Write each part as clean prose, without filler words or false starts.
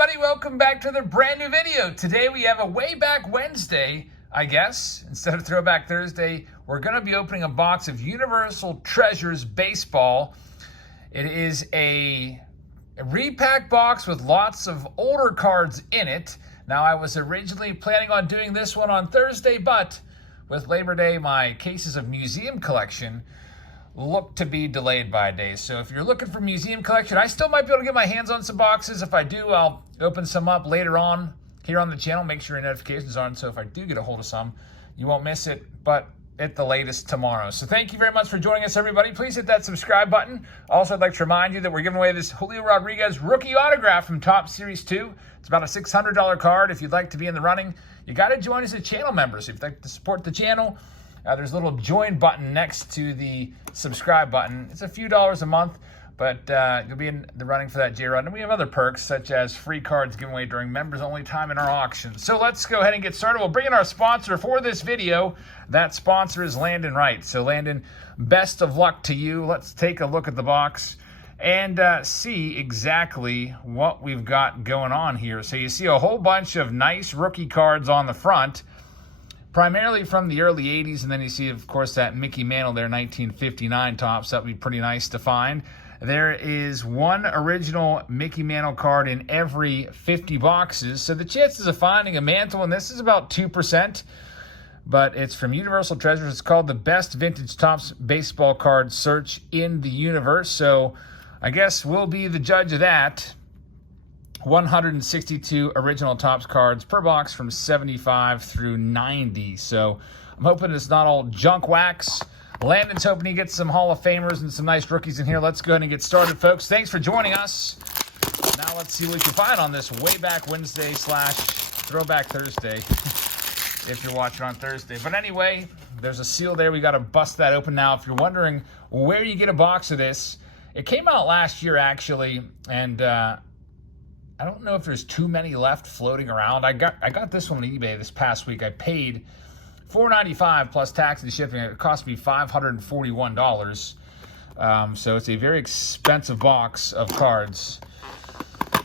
everybody, welcome back to the brand new video. Today we have a way back Wednesday, I guess. Instead of throwback Thursday, we're going to be opening a box of Universal Treasures Baseball. It is a repack box with lots of older cards in it. Now, I was originally planning on doing this one on Thursday, but with Labor Day, my Cases of Museum collection look to be delayed by a day. So if you're looking for museum collection, I still might be able to get my hands on some boxes. If I do, I'll open some up later on here on the channel. Make sure your notifications are on, so if I do get a hold of some, you won't miss it, but at the latest tomorrow. So thank you very much for joining us, everybody. Please hit that subscribe button. Also, I'd like to remind you that we're giving away this Julio Rodriguez rookie autograph from Top Series 2. It's about a $600 card. If you'd like to be in the running, you got to join us as channel members. If you'd like to support the channel, there's a little join button next to the subscribe button. It's a few dollars a month, but you'll be in the running for that J-Rod. And we have other perks, such as free cards given away during members-only time in our auction. So let's go ahead and get started. We'll bring in our sponsor for this video. That sponsor is Landon Wright. So Landon, best of luck to you. Let's take a look at the box and see exactly what we've got going on here. So you see a whole bunch of nice rookie cards on the front, primarily from the early 80s, and then you see, of course, that Mickey Mantle there, 1959 tops. That would be pretty nice to find. There is one original Mickey Mantle card in every 50 boxes, so the chances of finding a Mantle in this is about 2%, but it's from Universal Treasures. It's called the Best Vintage Topps Baseball Card Search in the Universe, so I guess we'll be the judge of that. 162 original Topps cards per box from 75 through 90. So I'm hoping it's not all junk wax. Landon's hoping he gets some Hall of Famers and some nice rookies in here. Let's go ahead and get started, folks. Thanks for joining us. Now let's see what we can find on this way back Wednesday / throwback Thursday if you're watching on Thursday. But anyway, there's a seal there. We got to bust that open now. If you're wondering where you get a box of this, it came out last year, actually, and I don't know if there's too many left floating around. I got this one on eBay this past week. I paid $4.95 plus tax and shipping. It cost me $541. So it's a very expensive box of cards.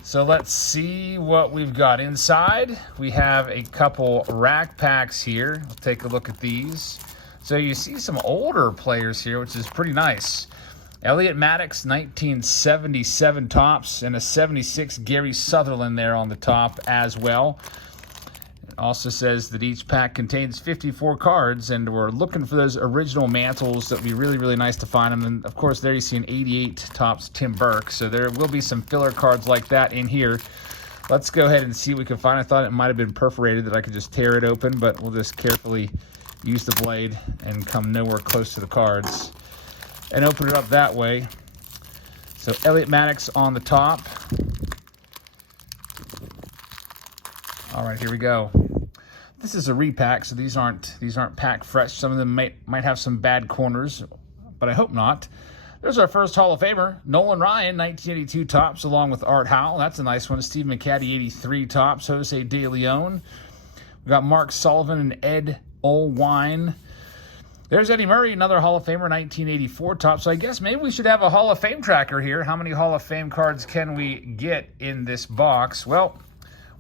So let's see what we've got inside. We have a couple rack packs here. We'll take a look at these. So you see some older players here, which is pretty nice. Elliot Maddox, 1977 tops, and a 76 Gary Sutherland there on the top as well. It also says that each pack contains 54 cards, and we're looking for those original Mantles. That would be really, really nice to find them. And, of course, there you see an 88 tops Tim Burke. So there will be some filler cards like that in here. Let's go ahead and see what we can find. I thought it might have been perforated, that I could just tear it open, but we'll just carefully use the blade and come nowhere close to the cards and open it up that way. So Elliot Maddox on the top. All right, here we go. This is a repack, so these aren't packed fresh. Some of them might have some bad corners, but I hope not. There's our first Hall of Famer, Nolan Ryan, 1982 tops, along with Art Howell. That's a nice one. Steve McCaddy, 83 tops. Jose De Leon. We've got Mark Sullivan and Ed Olwine. There's Eddie Murray, another Hall of Famer, 1984 top. So I guess maybe we should have a Hall of Fame tracker here. How many Hall of Fame cards can we get in this box? Well,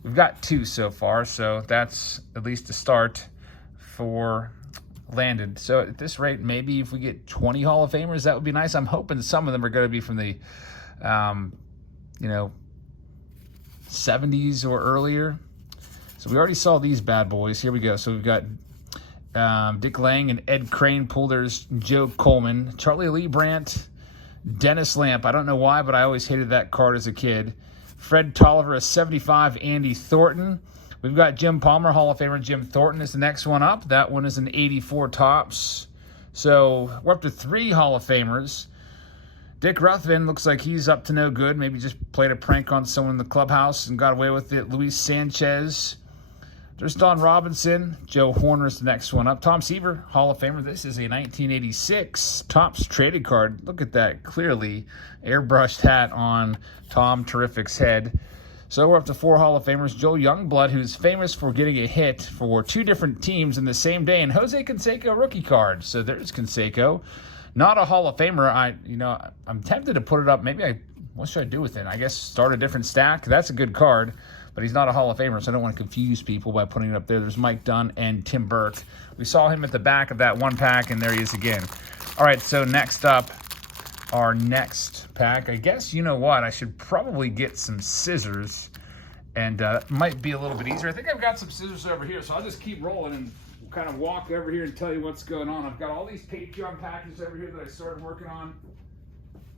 we've got 2 so far, so that's at least a start for Landon. So at this rate, maybe if we get 20 Hall of Famers, that would be nice. I'm hoping some of them are going to be from the, 70s or earlier. So we already saw these bad boys. Here we go. So we've got Dick Lang and Ed Crane pull. There's Joe Coleman, Charlie Lee Brandt, Dennis Lamp. I don't know why, but I always hated that card as a kid. Fred Tolliver, a 75, Andy Thornton. We've got Jim Palmer, Hall of Famer Jim Thornton is the next one up. That one is an 84 tops. So we're up to 3 Hall of Famers. Dick Ruthven looks like he's up to no good. Maybe just played a prank on someone in the clubhouse and got away with it. Luis Sanchez. There's Don Robinson. Joe Horner is the next one up. Tom Seaver, Hall of Famer. This is a 1986 Topps traded card. Look at that clearly airbrushed hat on Tom Terrific's head. So we're up to 4 Hall of Famers. Joe Youngblood, who's famous for getting a hit for 2 different teams in the same day, and Jose Canseco rookie card. So there's Canseco. Not a Hall of Famer. I'm tempted to put it up. Maybe I what should I do with it? I guess start a different stack. That's a good card, but he's not a Hall of Famer, so I don't want to confuse people by putting it up there. There's Mike Dunn and Tim Burke. We saw him at the back of that one pack, and there he is again. All right, so next up, our next pack. I guess, you know what? I should probably get some scissors, and that might be a little bit easier. I think I've got some scissors over here, so I'll just keep rolling and kind of walk over here and tell you what's going on. I've got all these Patreon packages over here that I started working on.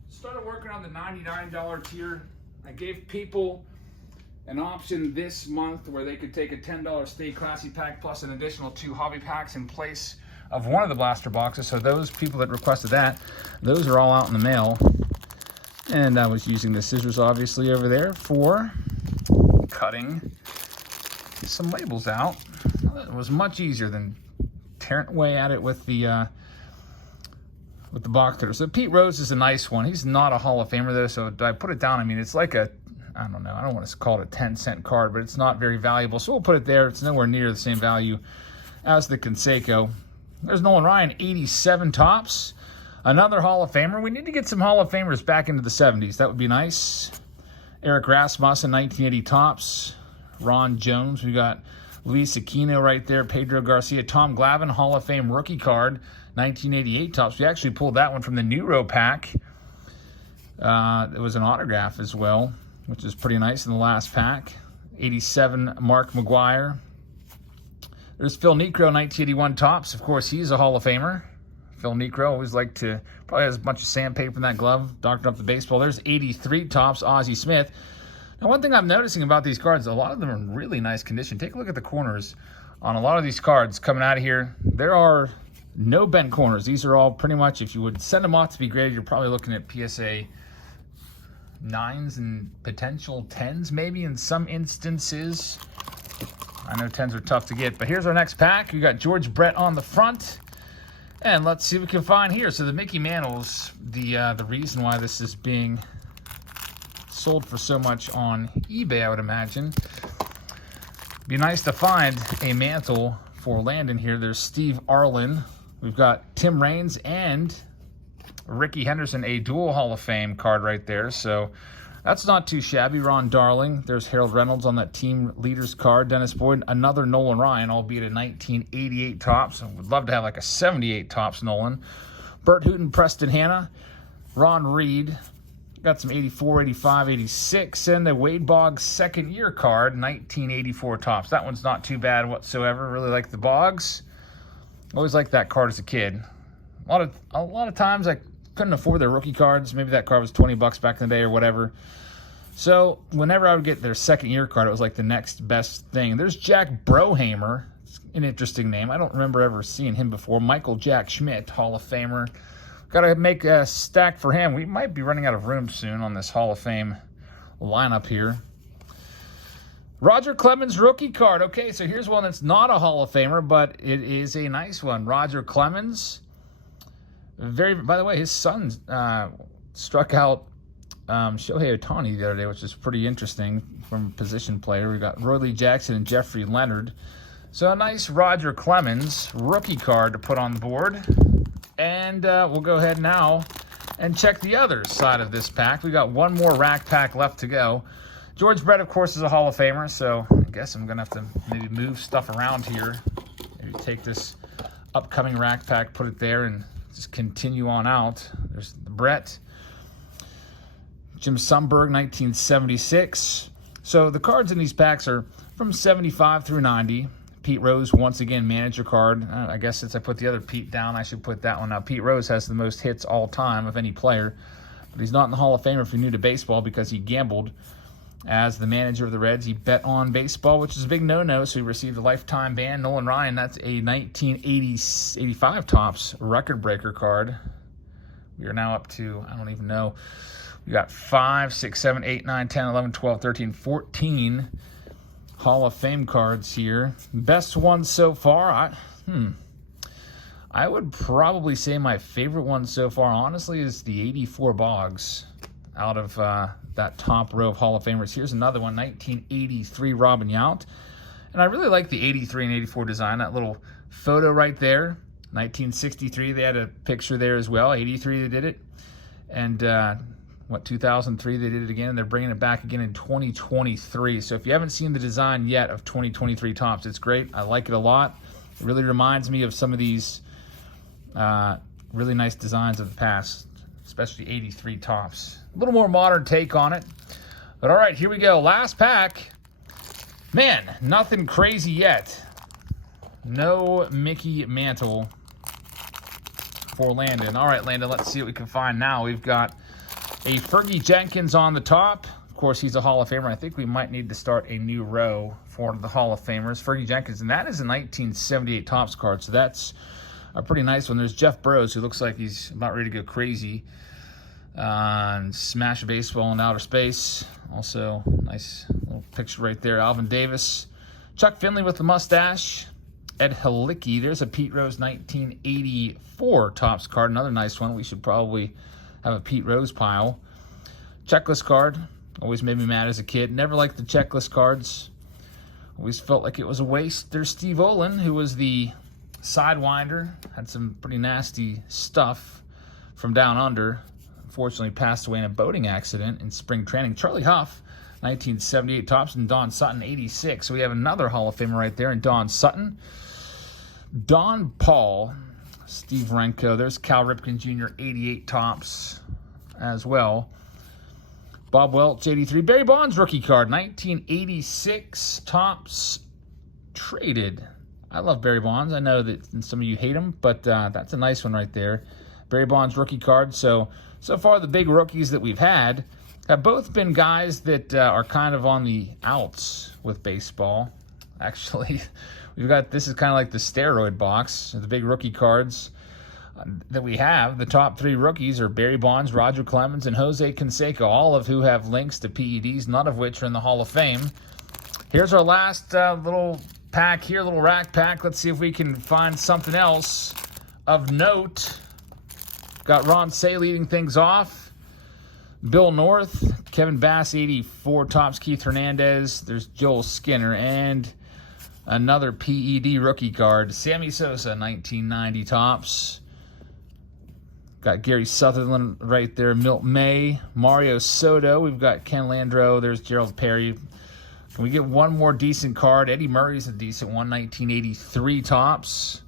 Started working on the $99 tier. I gave people an option this month where they could take a $10 Stay Classy pack plus an additional 2 hobby packs in place of one of the blaster boxes. So those people that requested that, those are all out in the mail. And I was using the scissors obviously over there for cutting some labels out. It was much easier than tearing away at it with the box cutter. So Pete Rose is a nice one. He's not a Hall of Famer though, so I put it down. I mean, it's like a, I don't know, I don't want to call it a 10-cent card, but it's not very valuable. So we'll put it there. It's nowhere near the same value as the Canseco. There's Nolan Ryan, 87 tops. Another Hall of Famer. We need to get some Hall of Famers back into the 70s. That would be nice. Eric Rasmussen, 1980 tops. Ron Jones. We got Luis Aquino right there. Pedro Garcia. Tom Glavine, Hall of Fame rookie card, 1988 tops. We actually pulled that one from the Neuro pack. It was an autograph as well, which is pretty nice in the last pack. 87 Mark McGuire. There's Phil Niekro, 1981 tops. Of course, he's a Hall of Famer. Phil Niekro always liked to, probably has a bunch of sandpaper in that glove, doctored up the baseball. There's 83 tops, Ozzie Smith. Now, one thing I'm noticing about these cards, a lot of them are in really nice condition. Take a look at the corners on a lot of these cards coming out of here. There are no bent corners. These are all pretty much, if you would send them off to be graded, you're probably looking at PSA 9s and potential 10s maybe in some instances. I know 10s are tough to get, but here's our next pack. We got George Brett on the front. And let's see what we can find here. So the Mickey Mantles, the reason why this is being sold for so much on eBay, I would imagine. Be nice to find a mantle for Landon here. There's Steve Arlen. We've got Tim Raines and Ricky Henderson, a dual Hall of Fame card right there. So that's not too shabby. Ron Darling. There's Harold Reynolds on that team leaders card. Dennis Boyd. Another Nolan Ryan, albeit a 1988 tops. I would love to have like a 78 tops Nolan. Bert Hooton, Preston Hanna. Ron Reed. Got some 84, 85, 86. And the Wade Boggs second year card, 1984 tops. That one's not too bad whatsoever. Really like the Boggs. Always liked that card as a kid. A lot of times I couldn't afford their rookie cards. Maybe that card was $20 back in the day or whatever. So whenever I would get their second year card, it was like the next best thing. There's Jack Brohamer. It's an interesting name. I don't remember ever seeing him before. Michael Jack Schmidt, Hall of Famer. Got to make a stack for him. We might be running out of room soon on this Hall of Fame lineup here. Roger Clemens rookie card. Okay, so here's one that's not a Hall of Famer, but it is a nice one. Roger Clemens. By the way, his son struck out Shohei Ohtani the other day, which is pretty interesting from a position player. We got Roy Lee Jackson and Jeffrey Leonard. So a nice Roger Clemens rookie card to put on the board. And we'll go ahead now and check the other side of this pack. We got one more rack pack left to go. George Brett, of course, is a Hall of Famer, so I guess I'm going to have to maybe move stuff around here. Maybe take this upcoming rack pack, put it there, and just continue on out. There's the Brett. Jim Sundberg, 1976. So the cards in these packs are from 75 through 90. Pete Rose, once again, manager card. I guess since I put the other Pete down, I should put that one out. Pete Rose has the most hits all time of any player, but he's not in the Hall of Fame if you're new to baseball because he gambled as the manager of the Reds. He bet on baseball, which is a big no-no, so he received a lifetime ban. Nolan Ryan, that's a 1985 tops record breaker card. We are now up to, I don't even know, we got 5, 6, 7, 8, 9, 10, 11, 12, 13, 14 Hall of Fame cards here. Best one so far, I would probably say my favorite one so far, honestly, is the 84 Boggs out of that top row of Hall of Famers. Here's another one, 1983 Robin Yount. And I really like the 83 and 84 design, that little photo right there. 1963, they had a picture there as well. 83, they did it. And what, 2003 they did it again, and they're bringing it back again in 2023. So if you haven't seen the design yet of 2023 Topps, it's great. I like it a lot. It really reminds me of some of these really nice designs of the past, especially 83 Topps. A little more modern take on it. But all right, here we go. Last pack. Man, nothing crazy yet. No Mickey Mantle for Landon. All right, Landon, let's see what we can find now. We've got a Fergie Jenkins on the top. Of course, he's a Hall of Famer. I think we might need to start a new row for the Hall of Famers. Fergie Jenkins, and that is a 1978 Topps card, so that's a pretty nice one. There's Jeff Burrows, who looks like he's about ready to go crazy and smash a baseball in outer space. Also, nice little picture right there. Alvin Davis. Chuck Finley with the mustache. Ed Halicki. There's a Pete Rose 1984 Topps card. Another nice one. We should probably have a Pete Rose pile. Checklist card. Always made me mad as a kid. Never liked the checklist cards. Always felt like it was a waste. There's Steve Olin, who was the Sidewinder. Had some pretty nasty stuff from down under. Unfortunately passed away in a boating accident in spring training. Charlie Huff, 1978 Topps, and Don Sutton, 86. So we have another Hall of Famer right there in Don Sutton. Don Paul, Steve Renko. There's Cal Ripken Jr., 88 Topps as well. Bob Welch, 83. Barry Bonds rookie card, 1986 Topps traded. I love Barry Bonds. I know that some of you hate him, but that's a nice one right there. Barry Bonds rookie card. So far the big rookies that we've had have both been guys that are kind of on the outs with baseball. Actually, we've got, this is kind of like the steroid box, the big rookie cards that we have. The top three rookies are Barry Bonds, Roger Clemens, and Jose Canseco, all of who have links to PEDs, none of which are in the Hall of Fame. Here's our last little pack here, little rack pack. Let's see if we can find something else of note. Got Ron Say leading things off. Bill North, Kevin Bass, 84 Topps, Keith Hernandez. There's Joel Skinner, and another PED rookie card. Sammy Sosa, 1990 Topps. Got Gary Sutherland right there. Milt May, Mario Soto. We've got Ken Landreau. There's Gerald Perry. Can we get one more decent card? Eddie Murray's a decent one, 1983 Topps.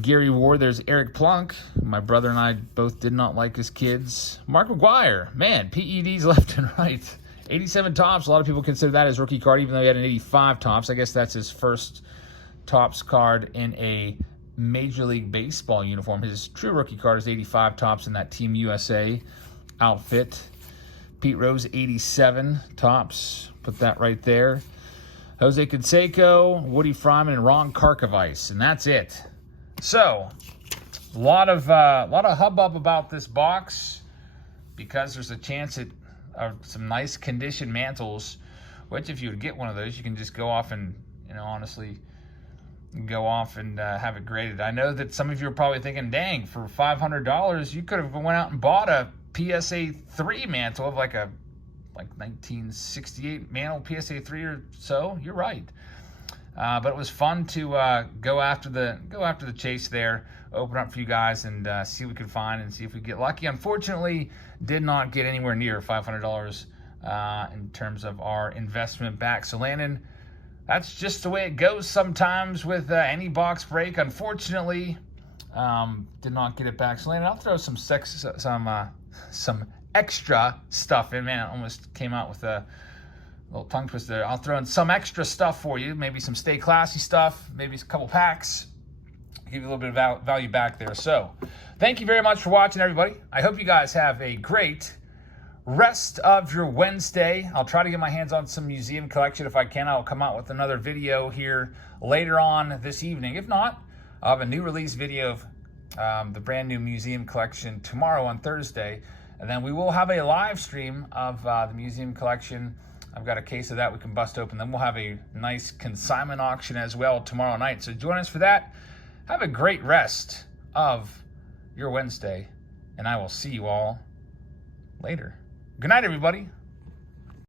Gary Ward, there's Eric Plunk. My brother and I both did not like his kids. Mark McGwire, man, PEDs left and right. 87 Topps, a lot of people consider that his rookie card, even though he had an 85 Topps. I guess that's his first Topps card in a Major League Baseball uniform. His true rookie card is 85 Topps in that Team USA outfit. Pete Rose, 87 Topps. Put that right there. Jose Canseco, Woody Fryman, and Ron Karkovice, and that's it. So, a lot of hubbub about this box because there's a chance at some nice condition mantles, which if you would get one of those, you can just go off and, honestly, go off and have it graded. I know that some of you are probably thinking, dang, for $500, you could have went out and bought a PSA 3 mantle of like 1968 mantle PSA 3 or so. You're right. But it was fun to go after the chase there, open up for you guys, and see what we could find and see if we get lucky. Unfortunately, did not get anywhere near $500 in terms of our investment back. So Landon, that's just the way it goes sometimes with any box break. Unfortunately, did not get it back. So Landon, I'll throw some extra stuff in. Man, I almost came out with a little tongue twister there. I'll throw in some extra stuff for you, maybe some Stay Classy stuff, maybe a couple packs, give you a little bit of value back there. So thank you very much for watching, everybody. I hope you guys have a great rest of your Wednesday. I'll try to get my hands on some museum collection. If I can, I'll come out with another video here later on this evening. If not, I'll have a new release video of the brand new museum collection tomorrow on Thursday. And then we will have a live stream of the museum collection. I've got a case of that we can bust open. Then we'll have a nice consignment auction as well tomorrow night. So join us for that. Have a great rest of your Wednesday, and I will see you all later. Good night, everybody.